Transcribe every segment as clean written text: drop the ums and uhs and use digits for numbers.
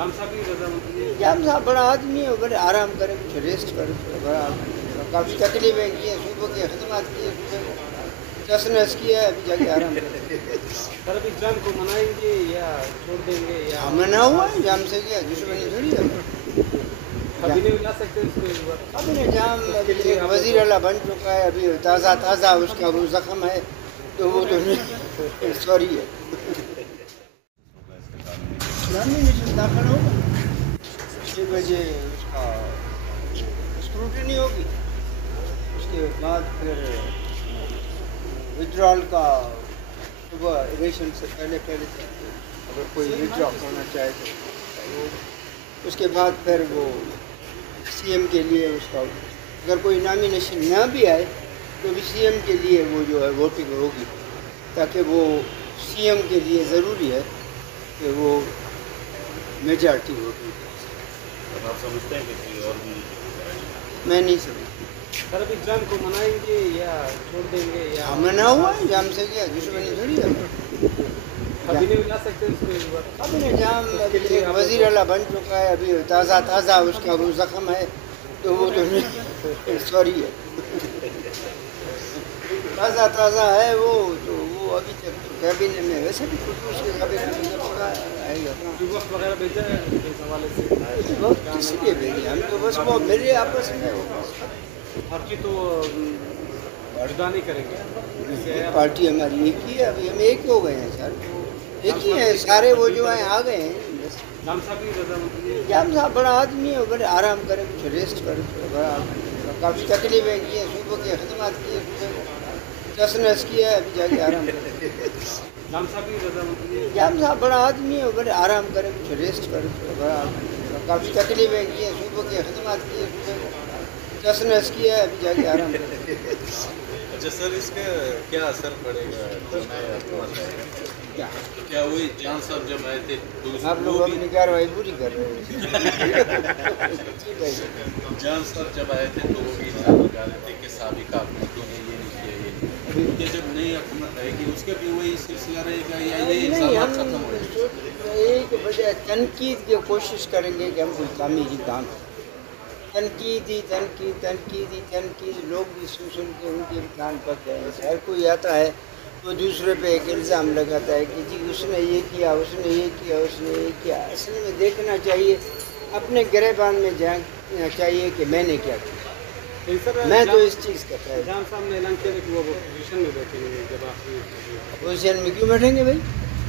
जाम साहब की रजामंदी है। जाम साहब बड़ा आदमी है, बड़े आराम करे, कुछ रेस्ट करे, बड़ा काफ़ी तकलीफें की हैं, सुबह की खिदमत की है, सुबह को नस की है, अभी जाके आराम करे। सर अभी जाम को मनाएंगे या छोड़ देंगे या मना हुआ है जाम से, क्या दुश्मनी थोड़ी है। अभी नहीं मिला सकते उसको इस बार? अभी ने जाम अभी एक वज़ीर अला बन चुका है, अभी ताज़ा उसका वो ज़ख्म है, तो वो तो सॉरी है। नॉमिनेशन दाखिल होगा, 6 बजे उसका स्क्रूटनी होगी, उसके बाद फिर विड्रॉल का सुबह इलेक्शन से पहले अगर कोई विड्रॉ करना चाहे तो उसके बाद फिर वो सीएम के लिए उसका, अगर कोई नॉमिनेशन ना भी आए तो भी सीएम के लिए वो जो है वोटिंग होगी, ताकि वो सीएम के लिए ज़रूरी है कि वो मेजॉरिटी वोटिंग। आप समझते हैं कि कोई और भी? मैं नहीं समझ। सर अभी जाम को मनाएंगे या छोड़ देंगे या मना हुआ है जाम से, क्या दुश्मनी थोड़ी है। अभी नहीं मिला सकते उसको इस बार? अभी ने जाम अभी एक वज़ीर अला बन चुका है, अभी ताज़ा उसका वो ज़ख्म है, तो वो तो सॉरी है। ताज़ा है वो, तो वो अभी तक तो कैबिनेट में, वैसे भी कुछ उसके कैबिनेट में आएगा। वक्त वगैरह भेजा है इस हवाले से? वक्त इसलिए भेजे हम तो, बस वो मेरे आपस में वो पार्टी तो जुदा नहीं करेंगे। पार्टी हमारी एक ही है, अभी हम एक हो गए हैं सर, एक ही है सारे, वो जो हैं आ गए हैं बस। जाम साहब की रजामंदी है। जाम साहब बड़ा आदमी है, बड़े आराम करे, कुछ रेस्ट करे, बड़ा काफ़ी तकलीफें की हैं, सुबह की खिदमत की है, सुबह को नस की है, अभी जाके आराम करे। जाम साहब की रजामंदी है। जाम साहब बड़ा आदमी है, बड़े आराम करे, कुछ रेस्ट करे, बड़ा काफ़ी तकलीफें की हैं, सुबह की खिदमत की है, सुबह को नस की है, अभी जाके आराम करे। अच्छा सर, इसका क्या असर पड़ेगा? क्या वही जान साहब जब आए थे तो आप लोग अपनी कार्रवाई पूरी कर रहे हैं। जान साहब जब आए थे तो वो भी इल्ज़ाम लगा रहे थे कि साबिका हुकूमतों ने ये नहीं किया, ये जब नई हुकूमत आएगी उसका भी वही सिलसिला रहेगा या ये इल्ज़ाम खत्म हो जाएगा? एक बजाय तनकीद की कोशिश करेंगे कि हम कोई तामीरी काम, तनकीद लोग भी सुन के उनके कान पक गए हैं। हर कोई आता है तो दूसरे पे एक इल्ज़ाम लगाता है कि जी उसने ये किया, उसने ये किया। असल में देखना चाहिए, अपने गिरबान में जाना चाहिए कि मैंने क्या किया। मैं तो इस चीज़ का था। जाम साहब ने ऐलान किया कि वो अपोजिशन में बैठेंगे जब आखिरी अपोजिशन में क्यों बैठेंगे भाई?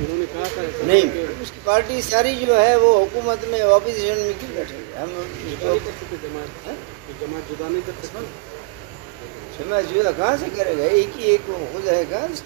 उन्होंने कहा था नहीं, उसकी पार्टी सारी जो है वो हुकूमत में, ऑपोजिशन में क्यों बैठेंगे? हम जमात जुदा नहीं कर सकते। समाज जुदा कहाँ से करेगा? एक ही एक खुद है, कहाँ से?